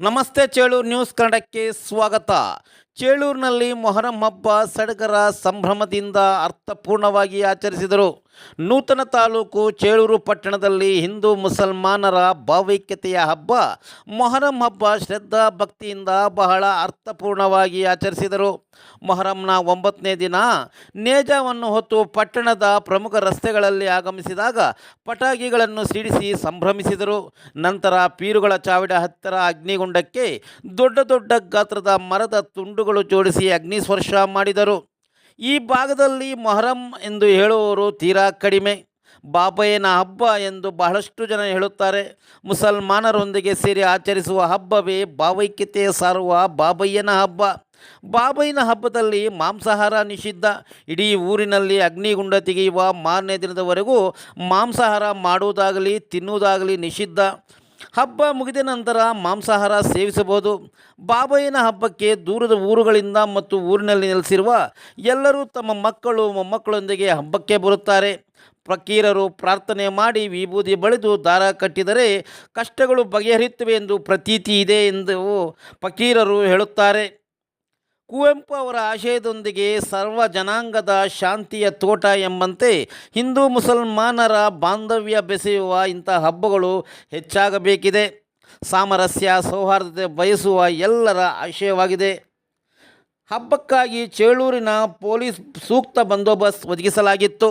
ನಮಸ್ತೆ ಚೇಳೂರು ನ್ಯೂಸ್ ಕನ್ನಡಕ್ಕೆ ಸ್ವಾಗತ. ಚೇಳೂರಿನಲ್ಲಿ ಮೊಹರಂ ಹಬ್ಬ ಸಡಗರ ಸಂಭ್ರಮದಿಂದ ಅರ್ಥಪೂರ್ಣವಾಗಿ ಆಚರಿಸಿದರು. ನೂತನ ತಾಲೂಕು ಚೇಳೂರು ಪಟ್ಟಣದಲ್ಲಿ ಹಿಂದೂ ಮುಸಲ್ಮಾನರ ಭಾವೈಕ್ಯತೆಯ ಹಬ್ಬ ಮೊಹರಂ ಹಬ್ಬ ಶ್ರದ್ಧಾ ಭಕ್ತಿಯಿಂದ ಬಹಳ ಅರ್ಥಪೂರ್ಣವಾಗಿ ಆಚರಿಸಿದರು. ಮೊಹರಂನ 9ನೇ ದಿನ ನೇಜಾವನ್ನು ಹೊತ್ತು ಪಟ್ಟಣದ ಪ್ರಮುಖ ರಸ್ತೆಗಳಲ್ಲಿ ಆಗಮಿಸಿದಾಗ ಪಟಾಕಿಗಳನ್ನು ಸಿಡಿಸಿ ಸಂಭ್ರಮಿಸಿದರು. ನಂತರ ಪೀರುಗಳ ಚಾವಡಿ ಹತ್ತಿರ ಅಗ್ನಿಗುಂಡಕ್ಕೆ ದೊಡ್ಡ ದೊಡ್ಡ ಗಾತ್ರದ ಮರದ ತುಂಡುಗಳು ಜೋಡಿಸಿ ಅಗ್ನಿಸ್ಪರ್ಶ ಮಾಡಿದರು. ಈ ಭಾಗದಲ್ಲಿ ಮೊಹರಂ ಎಂದು ಹೇಳುವವರು ತೀರಾ ಕಡಿಮೆ. ಬಾಬಯ್ಯನ ಹಬ್ಬ ಎಂದು ಬಹಳಷ್ಟು ಜನ ಹೇಳುತ್ತಾರೆ. ಮುಸಲ್ಮಾನರೊಂದಿಗೆ ಸೇರಿ ಆಚರಿಸುವ ಹಬ್ಬವೇ ಭಾವೈಕ್ಯತೆ ಸಾರುವ ಬಾಬಯ್ಯನ ಹಬ್ಬ. ಬಾಬಯ್ಯನ ಹಬ್ಬದಲ್ಲಿ ಮಾಂಸಾಹಾರ ನಿಷಿದ್ಧ. ಇಡೀ ಊರಿನಲ್ಲಿ ಅಗ್ನಿಗುಂಡ ತೆಗೆಯುವ ಮಾರನೇ ದಿನದವರೆಗೂ ಮಾಂಸಾಹಾರ ಮಾಡುವುದಾಗಲಿ ತಿನ್ನುವುದಾಗಲಿ ನಿಷಿದ್ಧ. ಹಬ್ಬ ಮುಗಿದ ನಂತರ ಮಾಂಸಾಹಾರ ಸೇವಿಸಬಹುದು. ಬಾಬಯ್ಯನ ಹಬ್ಬಕ್ಕೆ ದೂರದ ಊರುಗಳಿಂದ ಮತ್ತು ಊರಿನಲ್ಲಿ ನೆಲೆಸಿರುವ ಎಲ್ಲರೂ ತಮ್ಮ ಮಕ್ಕಳು ಮೊಮ್ಮಕ್ಕಳೊಂದಿಗೆ ಹಬ್ಬಕ್ಕೆ ಬರುತ್ತಾರೆ. ಫಕೀರರು ಪ್ರಾರ್ಥನೆ ಮಾಡಿ ವಿಭೂತಿ ಬಳಿದು ದಾರ ಕಟ್ಟಿದರೆ ಕಷ್ಟಗಳು ಬಗೆಹರಿಯುತ್ತವೆ ಎಂದು ಪ್ರತೀತಿ ಇದೆ ಎಂದು ಫಕೀರರು ಹೇಳುತ್ತಾರೆ. ಕುವೆಂಪು ಅವರ ಆಶಯದೊಂದಿಗೆ ಸರ್ವ ಜನಾಂಗದ ಶಾಂತಿಯ ತೋಟ ಎಂಬಂತೆ ಹಿಂದೂ ಮುಸಲ್ಮಾನರ ಬಾಂಧವ್ಯ ಬೆಸೆಯುವ ಇಂಥ ಹಬ್ಬಗಳು ಹೆಚ್ಚಾಗಬೇಕಿದೆ. ಸಾಮರಸ್ಯ ಸೌಹಾರ್ದತೆ ಬಯಸುವ ಎಲ್ಲರ ಆಶಯವಾಗಿದೆ. ಹಬ್ಬಕ್ಕಾಗಿ ಚೇಳೂರಿನ ಪೊಲೀಸ್ ಸೂಕ್ತ ಬಂದೋಬಸ್ತ್ ಒದಗಿಸಲಾಗಿತ್ತು.